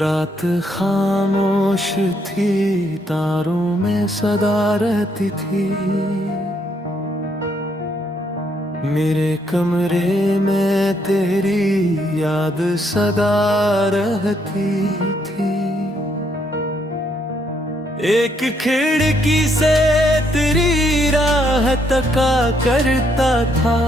रात खामोश थी, तारों में सदा रहती थी। मेरे कमरे में तेरी याद सदा रहती थी। एक खिड़की से तेरी राह तका करता था।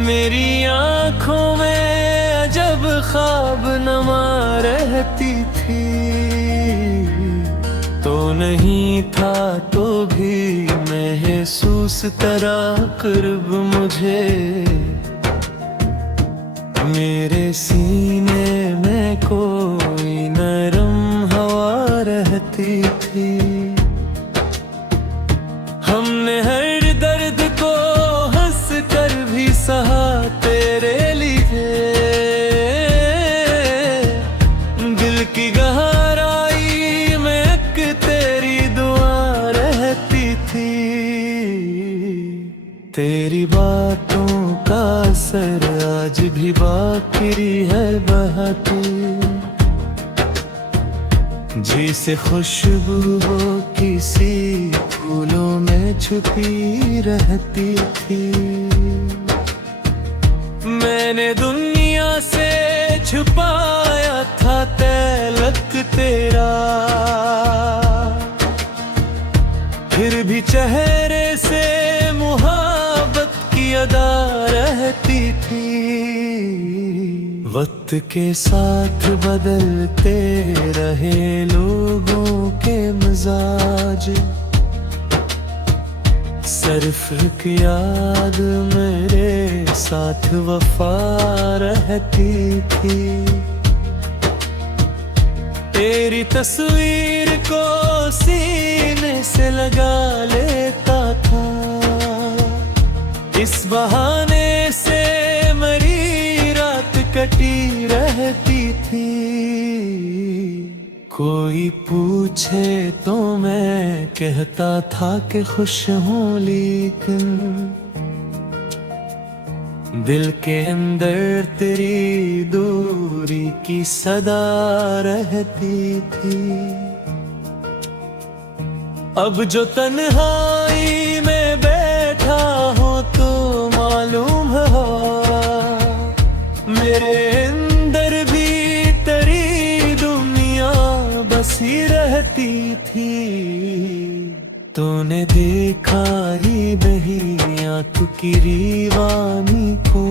मेरी आंखों में अजब ख्वाब नमा रहती थी। तो नहीं था तो भी महसूस तेरा क़ुर्ब मुझे। मेरे सीने में कोई नरम हवा रहती थी। हमने हर दर्द को हंस कर भी सहा तेरे लिए। दिल की गहराई में एक तेरी दुआ रहती थी। तेरी बातों का असर आज भी बाकी है बहती। जिसे खुशबू वो किसी फूलों में छुपी रहती थी। मैंने दुनिया से छुपाया था तलक तेरा, फिर भी चेहरे से मुहब्बत की अदा रहती थी। वक्त के साथ बदलते रहे लोगों के मिजाज। सिर्फ की याद मेरे साथ वफा रहती थी। तेरी तस्वीर को सीने से लगा लेता था। इस बहाने से मेरी रात कटी रहती थी। कोई पूछे तो मैं कहता था कि खुश हूँ, लेकिन दिल के अंदर तेरी दूरी की सदा रहती थी। अब जो तन्हाई में बैठा हूँ तो मालूम हो मेरे अंदर भी तेरी दुनिया बसी रहती थी। तूने देखा ही नहीं आंख की दीवानी को,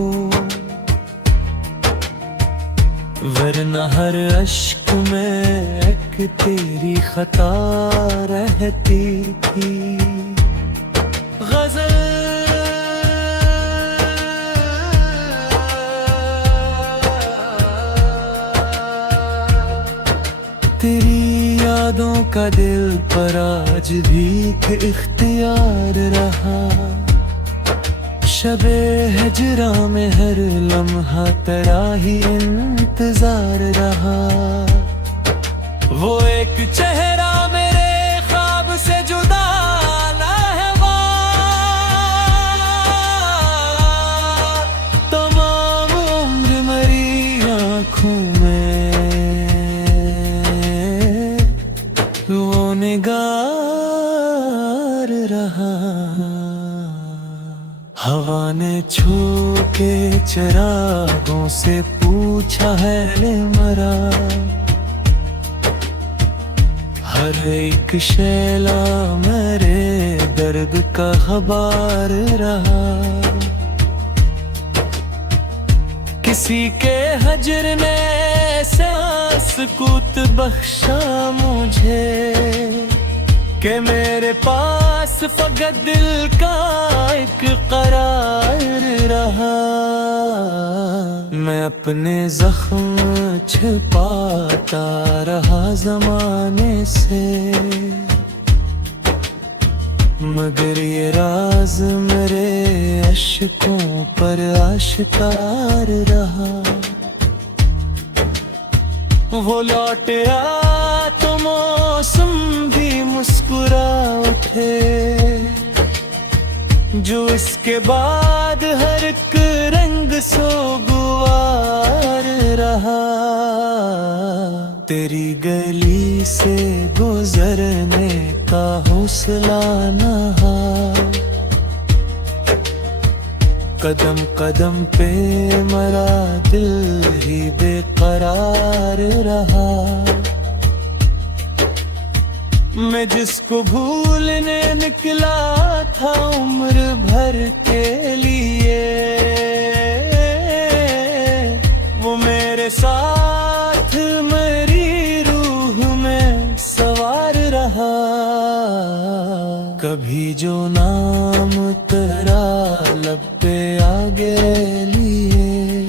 वरना हर अश्क में एक तेरी खता रहती थी। गजल तेरी यादों का दिल पर आज भी इख्तियार रहा। शबे हिजरा में हर लम्हा तेरा ही इंतजार रहा। वो एक चेहरा मेरे ख्वाब से जुदा ना है तमाम उम्र मेरी आँखों में वो निगार रहा। हवा ने छू के चिरागों से पूछा है ले मरा। हर एक शैला मेरे दर्द का खबर रहा। किसी के हजर ने सांस कूत बख्शा मुझे कि मेरे पास फकत दिल का एक करार रहा। मैं अपने जख्म छिपाता रहा जमाने से, मगर ये राज मेरे अश्कों पर आश्कार रहा। वो लौट आ तो मौसम भी मुस्कुरा उठे, जो इसके बाद हर एक रंग सोगवार रहा। तेरी गली से गुजरने का हौसला न हा, कदम कदम पे मरा दिल ही बेकरार रहा। मैं जिसको भूलने निकला था उम्र भर के लिए, वो मेरे साथ मेरी रूह में सवार रहा। कभी जो नाम तेरा लब पे आगे लिए,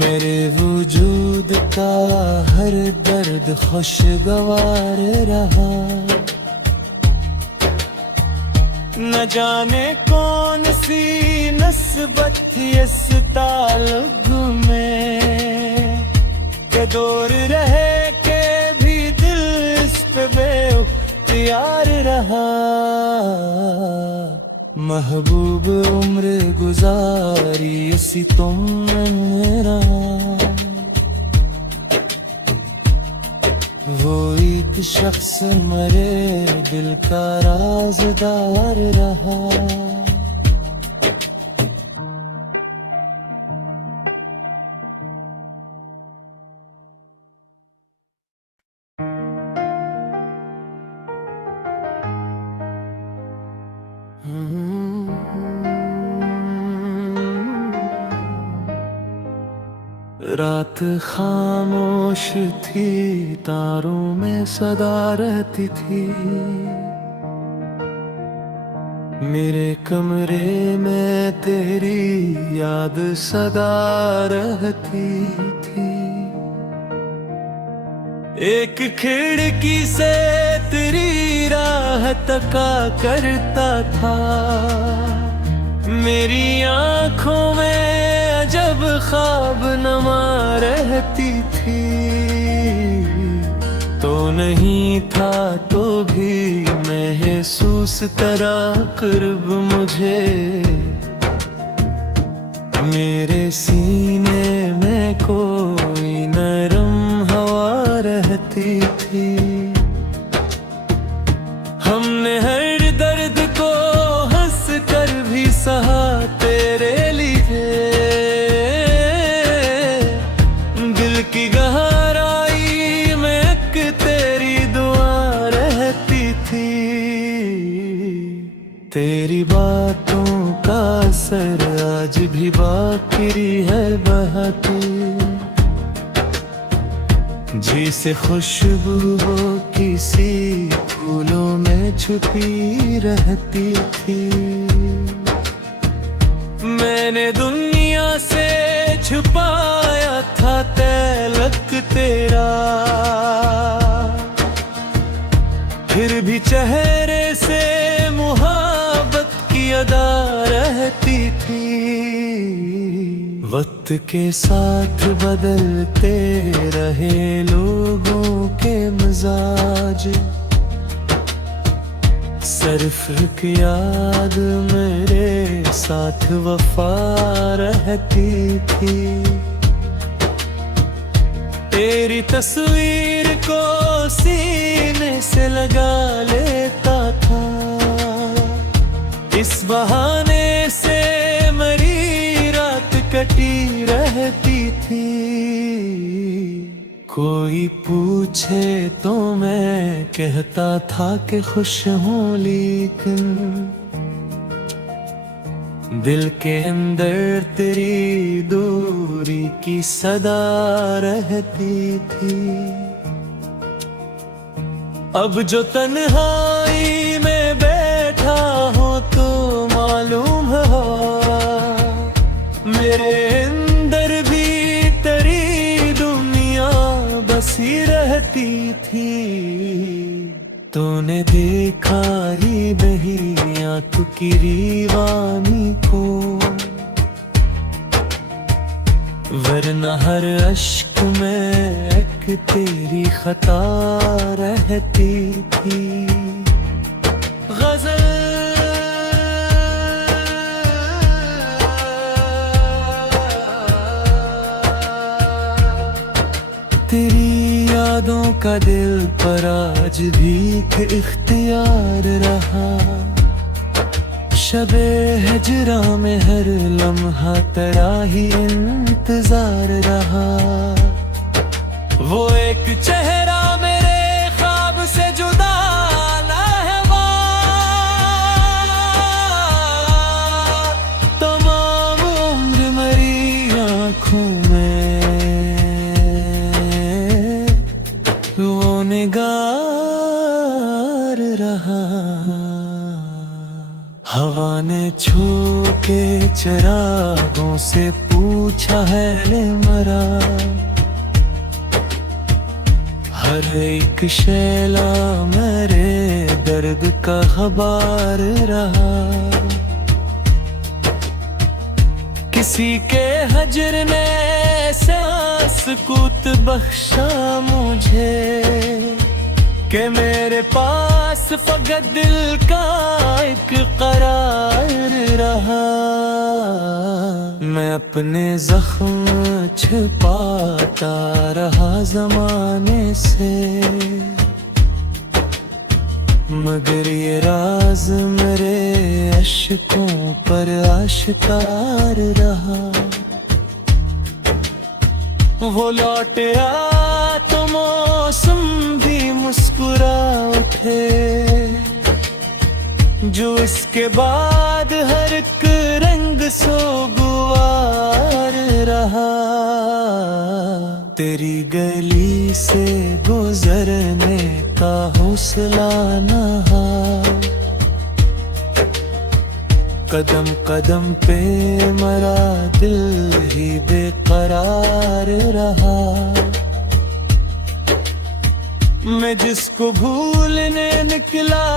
मेरे वजूद का हर दर्द खुशगवार रहा। न जाने कौन सी नस्बत थी इस ताल्लुक में, के दूर रहे के भी दिल इस पे बेख्तियार रहा। महबूब उम्र गुजारी इसी तुमने मेरा, वो एक शख्स मरे दिल का राज़दार रहा। रात खामोश थी, तारों में सदा रहती थी, मेरे कमरे में तेरी याद सदा रहती थी। एक खिड़की से तेरी राह तका करता था, मेरी आँखों में अजब ख्वाब नमा रहती थी। तो नहीं था तो भी महसूस तेरा क़ुर्ब मुझे, मेरे सीने में कोई नरम हवा रहती थी। हमने हर दर्द को हंस कर भी सहा तेरे लिए, दिल की गहराई में एक तेरी दुआ रहती थी। तेरी बातों का असर आज भी बाकी है बहती, जिसे खुशबू वो किसी फूलों में छुपी रहती थी। मैंने दुनिया से छुपाया था तलक तेरा, फिर भी चेहरे से मुहब्बत की अदा रहती थी। वक्त के साथ बदलते रहे लोगों के मिजाज, सिर्फ की याद मेरे साथ वफा रहती थी। तेरी तस्वीर को सीने से लगा लेता था, इस बहाने से मेरी रात कटी रहती थी। कोई पूछे तो मैं कहता था कि खुश हूँ, लेकिन दिल के अंदर तेरी दूरी की सदा रहती थी। अब जो तन्हाई में बैठा हूँ तो मालूम हो, मेरे अंदर भी तेरी दुनिया बसी रहती थी। तूने देखा ही नहीं आँख की दीवानी को, वरना हर अश्क में एक तेरी खता रहती थी। गज़ल तेरी यादों का दिल पर आज भी इख्तियार रहा। शबे हिजरा में हर लम्हा तेरा ही इंतजार रहा। वो एक चेहरा मेरे ख्वाब से जुदा ना है तमाम उम्र मरी आँखों में वो निगार रहा। हवा ने छू के चिरागों से पूछा है ले मरा। हर एक शैला मेरे दर्द का खबर रहा। किसी के हजर ने सांस कूत बख्शा मुझे कि मेरे पास फकत दिल का एक करार रहा। मैं अपने जख्म छिपाता रहा जमाने से, मगर ये राज मेरे अश्कों पर आश्कार रहा। वो लौट आ तो मौसम भी मुस्कुरा उठे, जो इसके बाद हर एक रंग सोगवार रहा। तेरी गली से गुजरने का हौसला न हा। कदम कदम पे मरा दिल ही बेकरार रहा। मैं जिसको भूलने निकला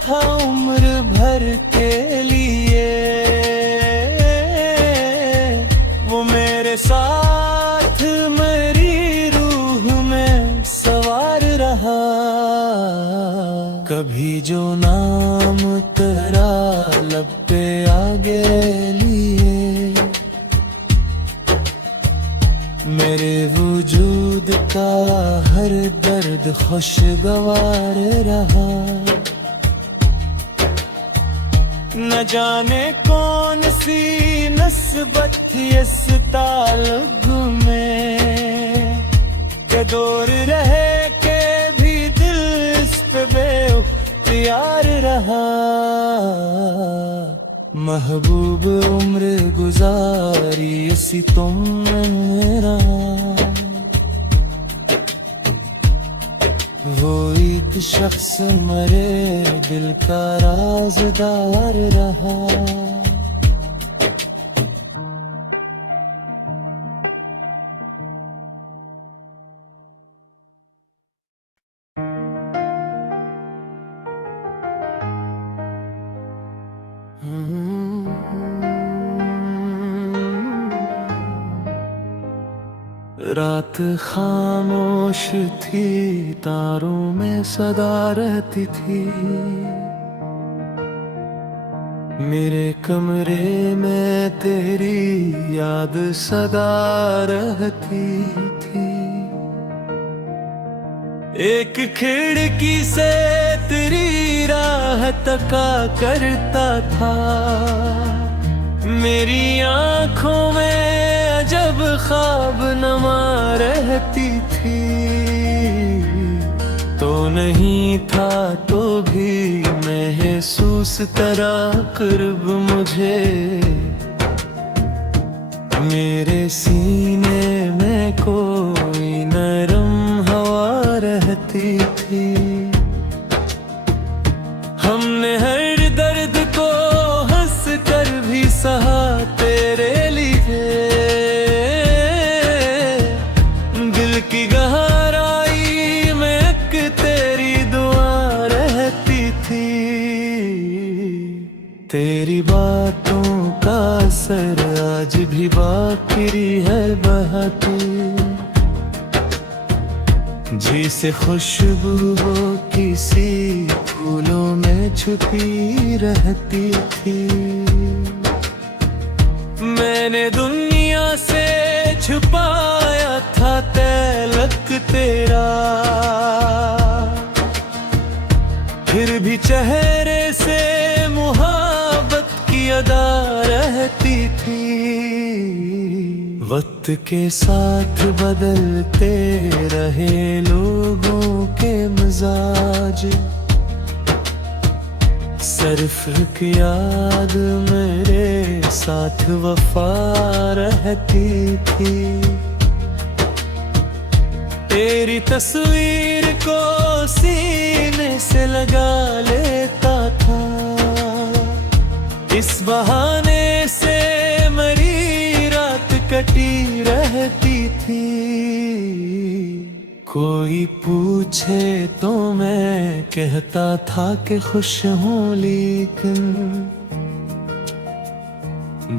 था उम्र भर के लिए, वो मेरे साथ मेरी रूह में सवार रहा। कभी जो नाम तेरा लब पे आगे लिए, मेरे वजूद का हर दर्द खुशगवार रहा। न जाने कौन सी नस्बत थी इस ताल्लुक में, के दूर रहे के भी दिल इस पे बेख्तियार रहा। महबूब उम्र गुजारी इसी तुम मेरा, वो एक शख्स मरे दिल का राज़दार रहा। रात खामोश थी, तारों में सदा रहती थी। मेरे कमरे में तेरी याद सदा रहती थी। एक खिड़की से तेरी राह तका करता था। मेरी आँखों में जब ख्वाब नमा रहती थी, तो नहीं था तो भी महसूस तेरा क़ुर्ब मुझे। मेरे सीने में कोई नरम हवा रहती थी। हमने हर दर्द को हंस कर भी सहा तेरे लिए। दिल की गहराई में एक तेरी दुआ रहती थी। तेरी बातों का असर आज भी बाकी है बहती, जिसे खुशबू वो किसी फूलों में छुपी रहती थी। मैंने दुनिया से छुपाया था तलक तेरा, फिर भी चेहरे से मुहब्बत की अदा रहती थी। वक्त के साथ बदलते रहे लोगों के मिजाज, सिर्फ की याद मेरे साथ वफा रहती थी। तेरी तस्वीर को सीने से लगा लेता था, इस बहाने से मेरी रात कटी रहती थी। कोई पूछे तो मैं कहता था कि खुश हूँ, लेकिन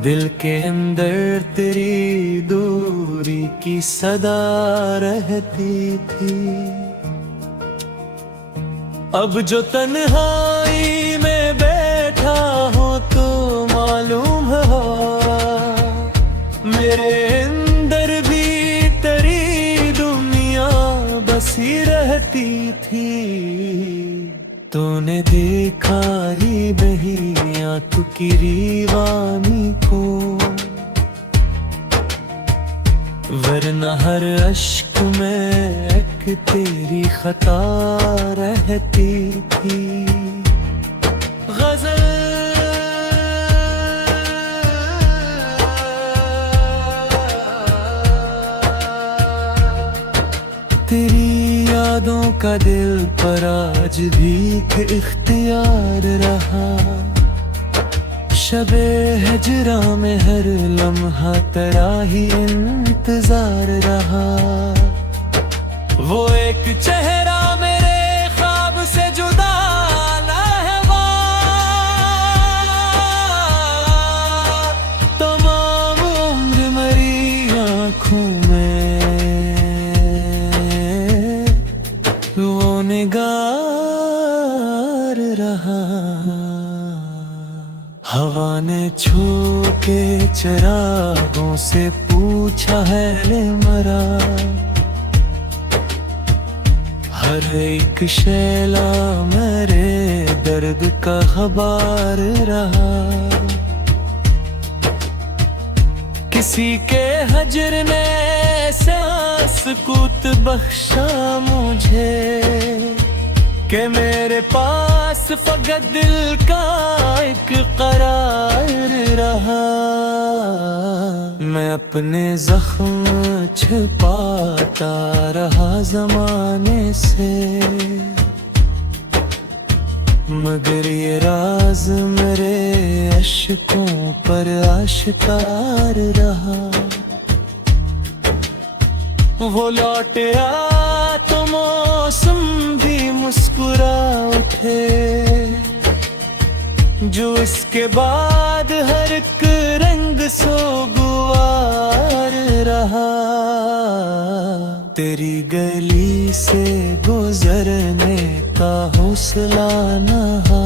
दिल के अंदर तेरी दूरी की सदा रहती थी। अब जो तन्हाई में बैठा हूँ तो मालूम हो मेरे अंदर भी तेरी दुनिया बसी रहती थी। तूने देखा ही नहीं आंखों की दीवानी को, वरना हर अश्क में एक तेरी खता रहती थी। गजल तेरी यादों का दिल पर आज भी इख्तियार रहा, शबे हिजरा में हर लम्हा तेरा ही इंतजार रहा। वो एक चेहरा मेरे ख्वाब से जुदा ना है, तमाम उम्र मेरी आँखों में वो निगार रहा। हवा ने छू के चिरागों से पूछा है ले मरा, हर एक शैला मेरे दर्द का खबर रहा। किसी के हजर ने सांस कूत बख्शा मुझे, कि मेरे पास फकत दिल का एक करार रहा। मैं अपने जख्म छिपाता रहा जमाने से, मगर ये राज मेरे अश्कों पर आश्कार रहा। वो लौट आ तो मौसम भी मुस्कुरा उठे, जो इसके बाद हर एक रंग सोगवार रहा। तेरी गली से गुजरने का हौसला न हा,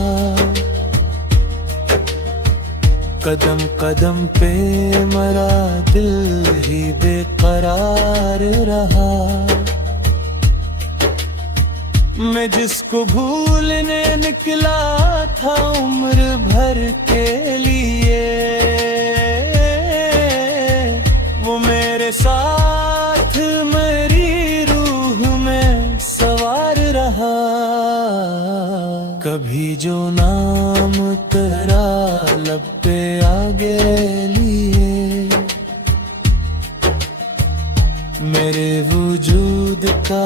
कदम कदम पे मरा दिल ही बेकरार रहा। मैं जिसको भूलने निकला था उम्र भर के लिए, वो मेरे साथ मेरी रूह में सवार रहा। कभी जो नाम तेरा लब पे आगे लिए, मेरे वजूद का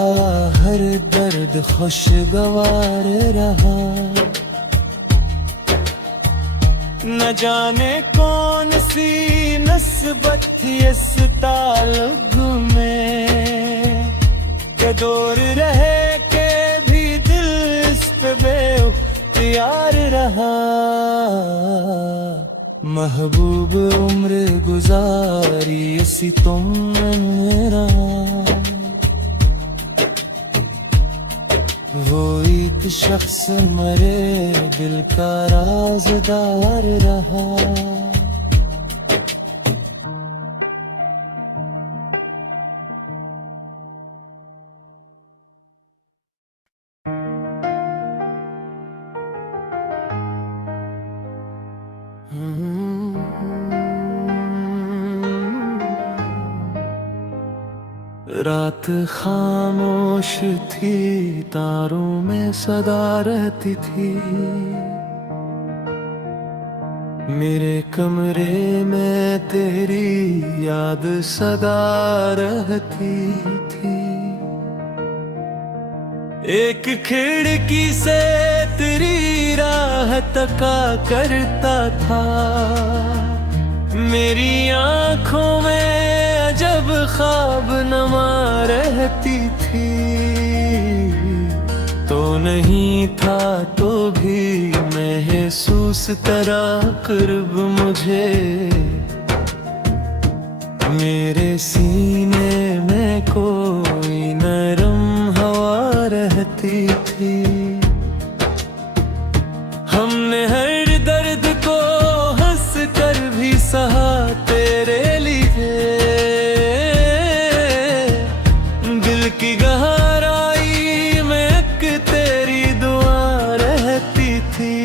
हर दर्द खुशगवार रहा। न जाने कौन सी नस्बत थी इस ताल्लुक में, के दूर रहे के भी दिल इस पे बेख्तियार रहा। महबूब उम्र गुजारी इसी तुम मेरा, वो एक शख्स मरे दिल का राज़दार रहा। रात खामोश थी, तारों में सदा रहती थी। मेरे कमरे में तेरी याद सदा रहती थी। एक खिड़की से तेरी राह तका करता था। मेरी आंखों में अजब ख्वाब नमा रहती थी। तो नहीं था तो भी महसूस तेरा क़ुर्ब मुझे। मेरे सीने में कोई नरम हवा रहती थी। हमने हर दर्द को हंस कर भी सहा तेरे लिए। दिल की गहराई में एक तेरी दुआ रहती थी।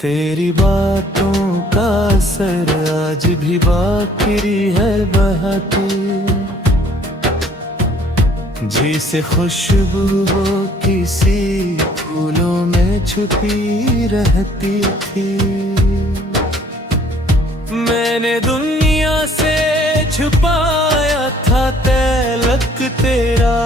तेरी बातों का असर आज भी बाकी है बहती। जिसे खुशबू वो किसी फूलों में छुपी रहती थी। मैंने दुनिया से छुपाया था तलक तेरा।